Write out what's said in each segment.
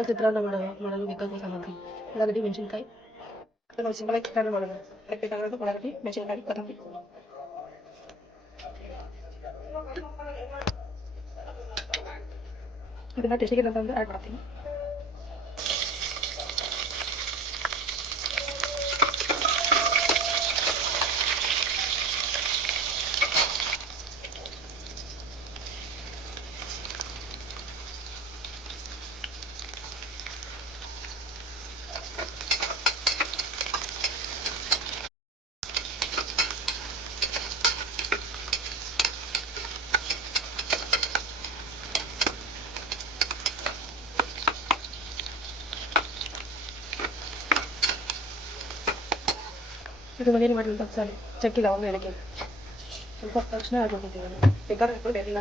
Simple ಚಿತ್ರಾನ್ನ ಮಾಡಲು ಬೇಕಾಗುವ ಸಾಮಗ್ರಿ: ಉಳ್ಳಾಗಡ್ಡಿ, ಮೆಣಸಿನಕಾಯಿ. ನಾವು ಸಿಂಪಲ್ ಆಗಿ ಚಿತ್ರಾನ್ನ ಮಾಡೋಣ. ಅದಕ್ಕೆ ಬೇಕಾಗಿರೋದು ಉಳ್ಳಾಗಡ್ಡಿ, ಮೆಣಸಿನಕಾಯಿ, ಕೊತ್ತಂಬರಿ. ಇದನ್ನ ಟೇಸ್ಟಿಗೆ ಅಂತಂದು ಆ್ಯಡ್ ಮಾಡ್ತೀನಿ. ಇದು ಮನೇಲಿ ಮಾಡಿದಂಥ ಮಸಾಲೆ: ಚಕ್ಕೆ, ಲವಂಗ, ಏಲಕ್ಕಿ. ಸ್ವಲ್ಪ ತಕ್ಷಣ ಆ್ಯಡ್ ಮಾಡ್ಕೊತೀವಿ. ಬೇಕಾದ್ರೆ ಹಾಕ್ಬೋದು, ಬೇರೆ ಇಲ್ಲ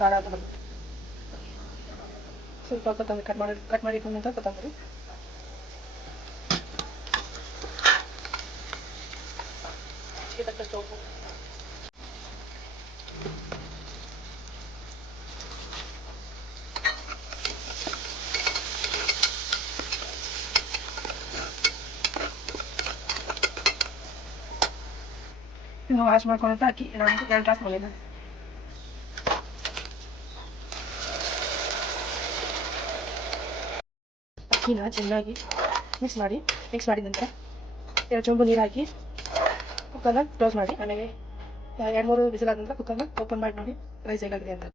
ಖಾರ ಅಂತ ಬರುತ್ತೆ. ಸ್ವಲ್ಪ ಕೊತ್ತಂಬರಿ ಕಟ್ ಮಾಡಿ ಇಟ್ಕೊಂಡಂಥ ಕೊತ್ತಂಬರಿ. ಸೊಪ್ಪು. ಇನ್ನು ವಾಶ್ ಮಾಡ್ಕೊಂಡಂತ ಅಕ್ಕಿ ನಾನು 2 ತಾಸು ಮಾಡಿದ್ದೆ. ಅಕ್ಕಿನ ಚೆನ್ನಾಗಿ ಮಿಕ್ಸ್ ಮಾಡಿದ ನಂತರ 2 ಚೊಂಬು ನೀರು ಹಾಕಿ ಕುಕ್ಕರ್ನ ಕ್ಲೋಸ್ ಮಾಡಿ, ಆಮೇಲೆ 2-3 ವಿಸಿಲ್ ಆದ ನಂತರ ಕುಕ್ಕರ್ನ ಓಪನ್ ಮಾಡಿ ನೋಡಿ ರೈಸ್ ಹೇಗಾಗಿದೆ ಅಂತ.